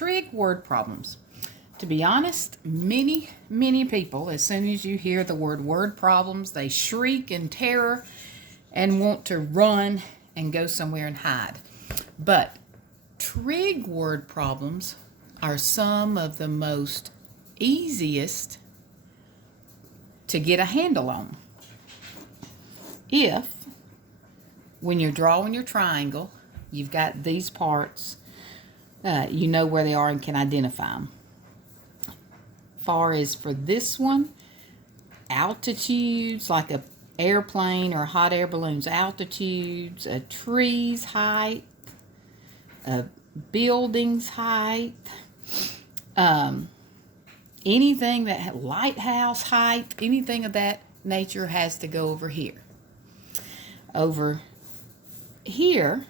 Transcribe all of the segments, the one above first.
trig word problems. To be honest, many people, as soon as you hear the word problems, they shriek in terror and want to run and go somewhere and hide. But trig word problems are some of the most easiest to get a handle on. If, when you're drawing your triangle, you've got these parts, you know where they are and can identify them. Far as for this one, altitudes, like a airplane or hot air balloons, altitudes, a tree's height, a building's height, anything that lighthouse height, anything of that nature has to go over here. Over here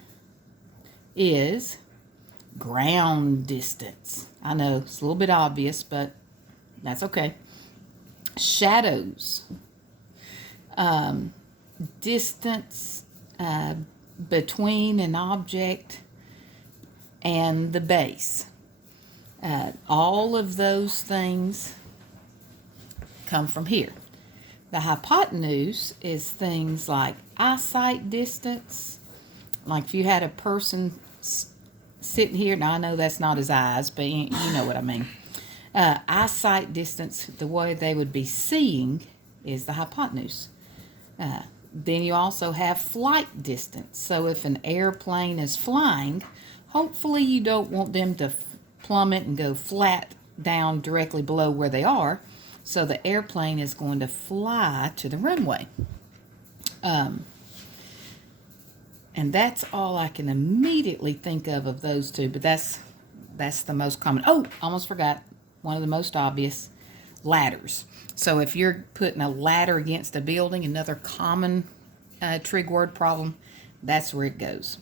is ground distance. I know it's a little bit obvious, but that's okay. Shadows, distance between an object and the base. All of those things come from here. The hypotenuse is things like eyesight distance. Like if you had a person sitting here, now I know that's not his eyes, but you know what I mean. Eyesight distance, the way they would be seeing, is the hypotenuse. Then you also have flight distance. So if an airplane is flying, hopefully you don't want them to plummet and go flat down directly below where they are. So the airplane is going to fly to the runway. And that's all I can immediately think of those two, but that's the most common. Oh, almost forgot. One of the most obvious, ladders. So if you're putting a ladder against a building, another common trig word problem, that's where it goes.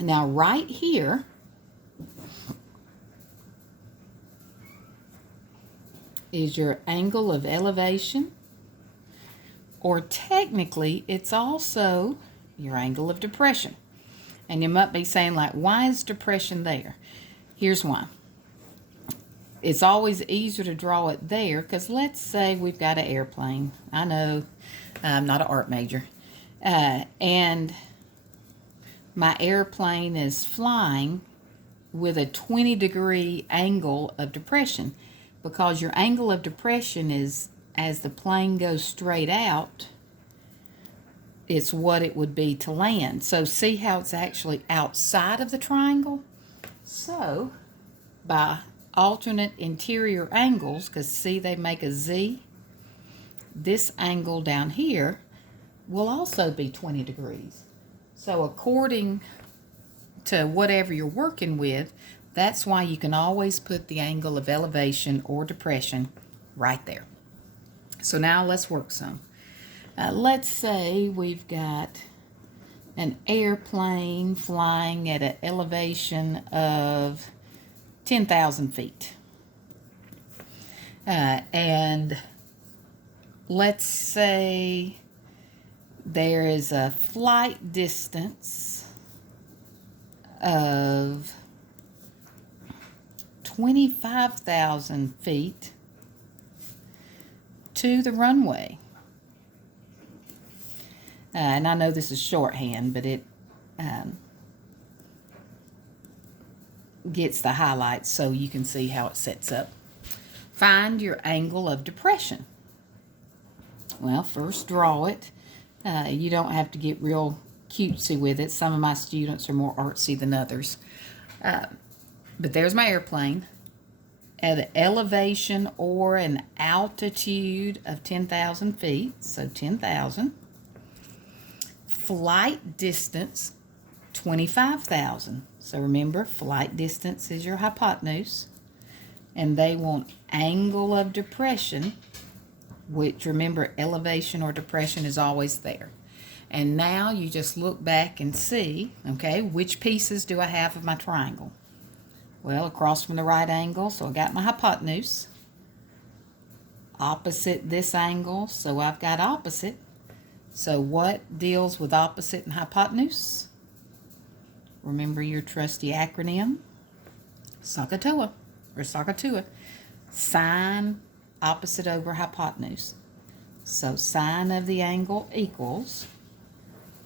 Now right here is your angle of elevation, or technically it's also your angle of depression. And you might be saying, like, why is depression there? Here's why. It's always easier to draw it there because let's say we've got an airplane. I know I'm not an art major. And my airplane is flying with a 20-degree angle of depression, because your angle of depression is, as the plane goes straight out, it's what it would be to land. So see how it's actually outside of the triangle? So by alternate interior angles, because see they make a Z, this angle down here will also be 20 degrees. So according to whatever you're working with, that's why you can always put the angle of elevation or depression right there. So now let's work some. Let's say we've got an airplane flying at an elevation of 10,000 feet. And let's say there is a flight distance of 25,000 feet to the runway. And I know this is shorthand, but it gets the highlights so you can see how it sets up. Find your angle of depression. Well, first draw it. You don't have to get real cutesy with it. Some of my students are more artsy than others. But there's my airplane at an elevation or an altitude of 10,000 feet. So 10,000. Flight distance, 25,000. So remember, flight distance is your hypotenuse. And they want angle of depression, which, remember, elevation or depression is always there. And now you just look back and see, okay, which pieces do I have of my triangle? Well, across from the right angle, so I got my hypotenuse. Opposite this angle, so I've got opposite. So what deals with opposite and hypotenuse? Remember your trusty acronym? SOHCAHTOA, or SOHCAHTOA. Sine opposite over hypotenuse. So sine of the angle equals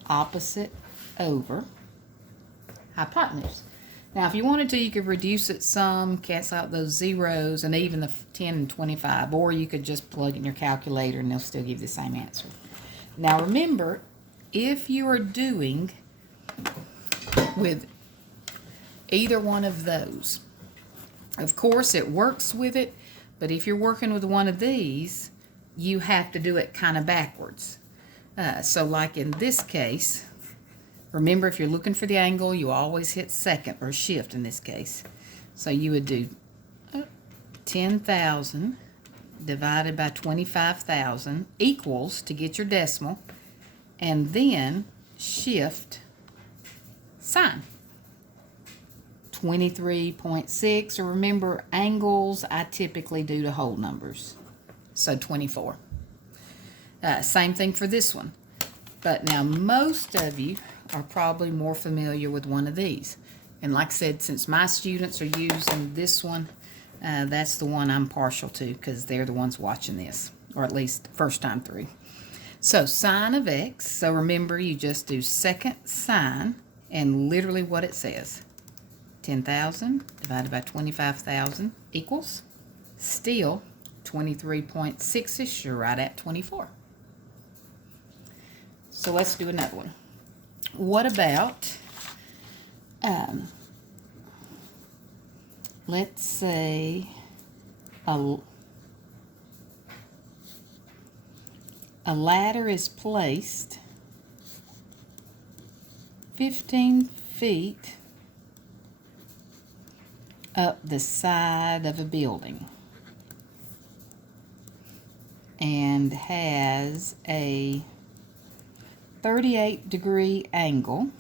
opposite over hypotenuse. Now, if you wanted to, you could reduce it some, cancel out those zeros, and even the 10 and 25, or you could just plug in your calculator and they'll still give you the same answer. Now, remember, if you are doing with either one of those, of course, it works with it, but if you're working with one of these, you have to do it kind of backwards. So like in this case, remember, if you're looking for the angle, you always hit second, or shift in this case. So you would do 10,000 divided by 25,000 equals, to get your decimal, and then shift sine. 23.6, or remember, angles I typically do to whole numbers. So 24. Same thing for this one. But now most of you are probably more familiar with one of these. And like I said, since my students are using this one, that's the one I'm partial to, because they're the ones watching this, or at least first time through. So sine of x, so remember, you just do second sine, and literally what it says. 10,000 divided by 25,000 equals, still 23.6-ish, you're right at 24. So let's do another one. What about, let's say a ladder is placed 15 feet up the side of a building and has a 38-degree angle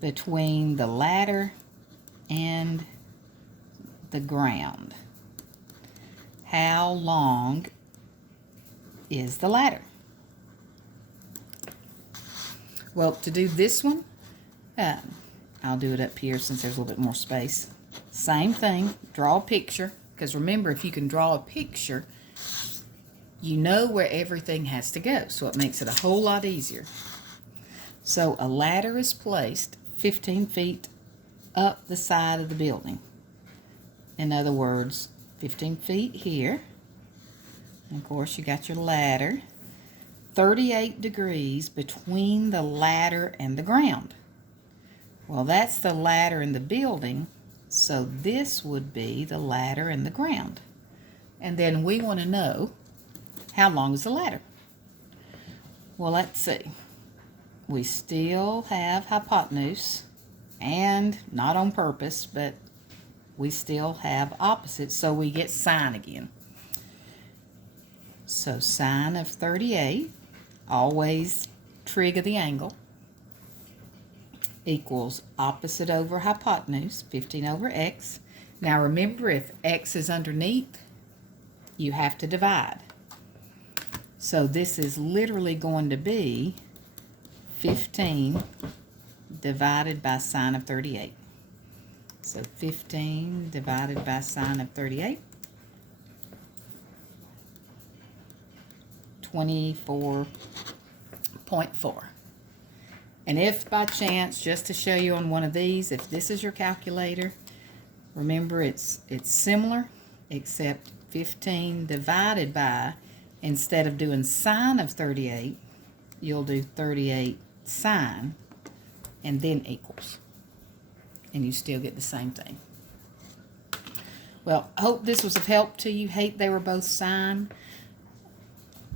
between the ladder and the ground. How long is the ladder? Well, to do this one, I'll do it up here since there's a little bit more space. Same thing, draw a picture, because remember, if you can draw a picture, you know where everything has to go, so it makes it a whole lot easier. So a ladder is placed 15 feet up the side of the building. In other words, 15 feet here. And of course, you got your ladder. 38 degrees between the ladder and the ground. Well, that's the ladder and the building, so this would be the ladder and the ground. And then we want to know, how long is the ladder? Well, let's see. We still have hypotenuse, and not on purpose, but we still have opposites, so we get sine again. So sine of 38, always trig the angle, equals opposite over hypotenuse, 15 over x. Now remember, if x is underneath, you have to divide. So this is literally going to be 15 divided by sine of 38. So 15 divided by sine of 38. 24.4. And if by chance, just to show you on one of these, if this is your calculator, remember it's similar, except 15 divided by, instead of doing sine of 38, you'll do 38 sine, and then equals. And you still get the same thing. Well, I hope this was of help to you. Hate they were both sine.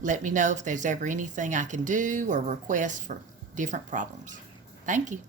Let me know if there's ever anything I can do or request for different problems. Thank you.